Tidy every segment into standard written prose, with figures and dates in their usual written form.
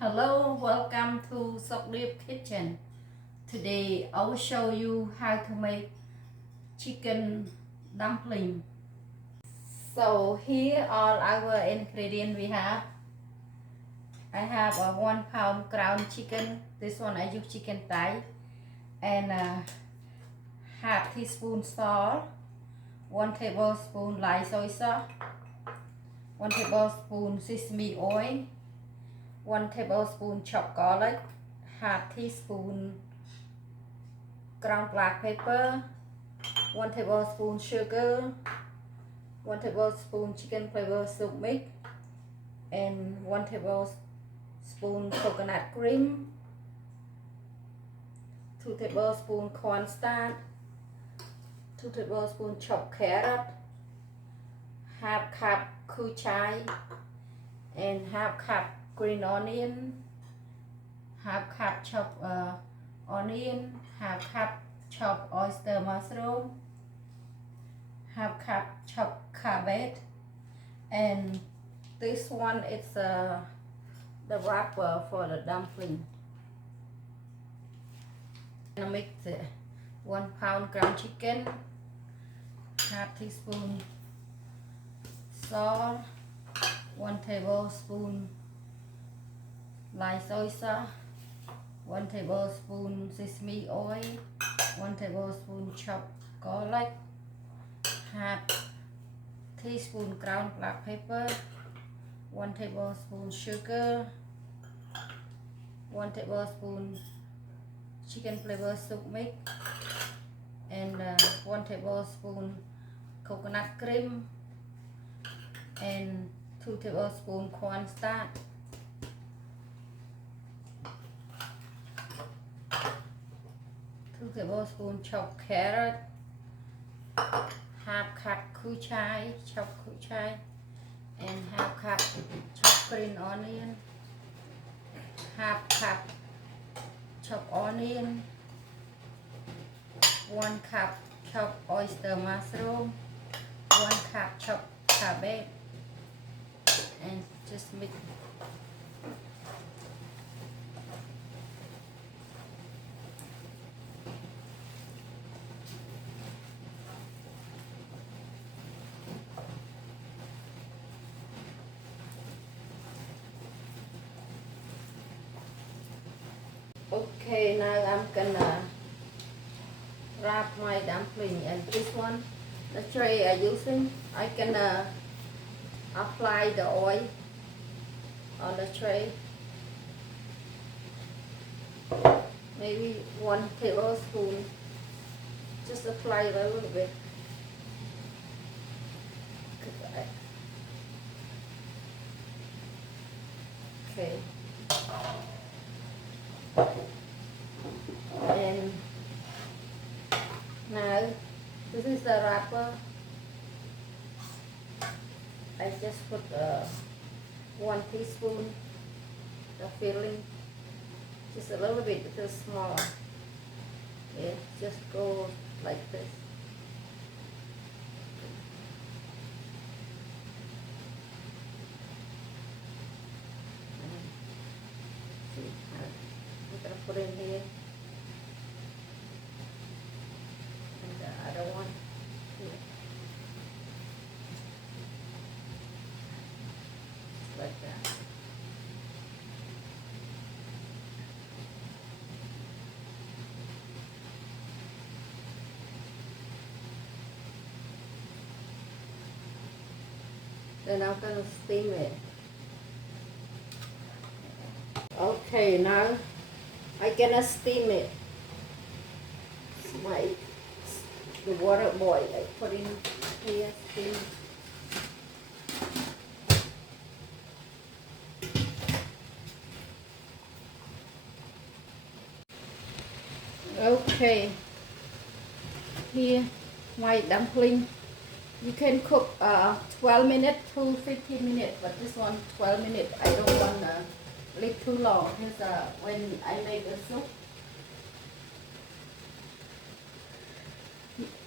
Hello, welcome to Sokdeep Kitchen. Today I will show you how to make chicken dumpling. So here are our ingredients we have. I have a 1 pound ground chicken. This one I use chicken thigh and half teaspoon salt, 1 tablespoon light soy sauce, 1 tablespoon sesame oil, 1 tablespoon chopped garlic, half teaspoon ground black pepper, 1 tablespoon sugar, 1 tablespoon chicken flavor soup mix, and 1 tablespoon coconut cream, 2 tablespoon cornstarch, 2 tablespoon chopped carrot, half cup cu chai, and half cup green onion, half cup chopped onion, half cup chopped oyster mushroom, half cup chopped cabbage, and this one is the wrapper for the dumpling. I'm gonna mix the 1 pound ground chicken, half teaspoon salt, 1 tablespoon light soy sauce, 1 tablespoon sesame oil, 1 tablespoon chopped garlic, half teaspoon ground black pepper, 1 tablespoon sugar, 1 tablespoon chicken flavor soup mix, and 1 tablespoon coconut cream, and 2 tablespoon cornstarch, 2 tablespoon chopped carrot, half cup cu chai, chopped cu chai, and half cup chopped green onion, half cup chopped onion, 1 cup chopped oyster mushroom, 1 cup chopped cabbage, and just mix. Okay, now I'm gonna wrap my dumpling, and this one, the tray I'm using, I can apply the oil on the tray, maybe 1 tablespoon, just apply it a little bit. Okay. And now this is the wrapper. I just put 1 teaspoon the filling, just a little bit, it's small. Yeah, just go like this. See, I'm gonna put in here. And the other one here. Like that. Then I'm gonna steam it. Okay, now I'm gonna steam it. The water boil, I put in here, steam. Okay, here my dumpling. You can cook 12 minutes to 15 minutes, but this one 12 minutes. I don't want to leave too long because when I make the soup,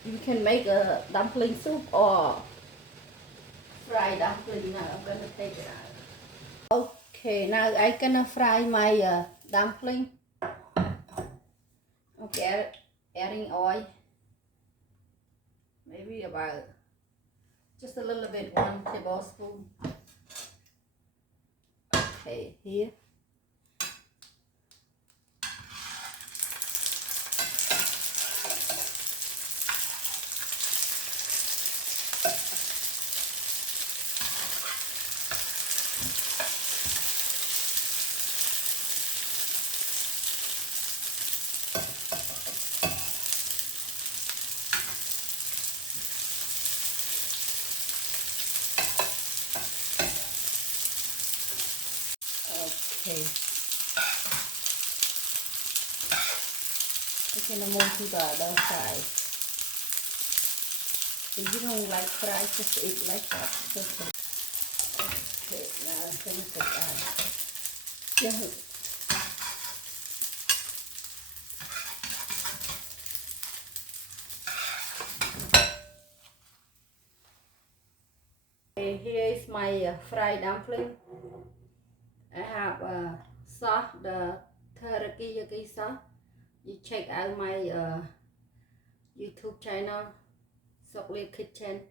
you can make a dumpling soup or fried dumpling. Now I'm going to take it out. Okay, now I gonna fry my dumpling. Okay, adding oil. Maybe about just a little bit, 1 tablespoon. Okay, here. Okay. I'm gonna move to the other side. If you don't like fries, just eat like that. Okay, now I'm gonna take out. Yeah. Okay, here is my fried dumpling. I have sauce, the teriyaki sauce. You check out my YouTube channel, Chocolate Kitchen.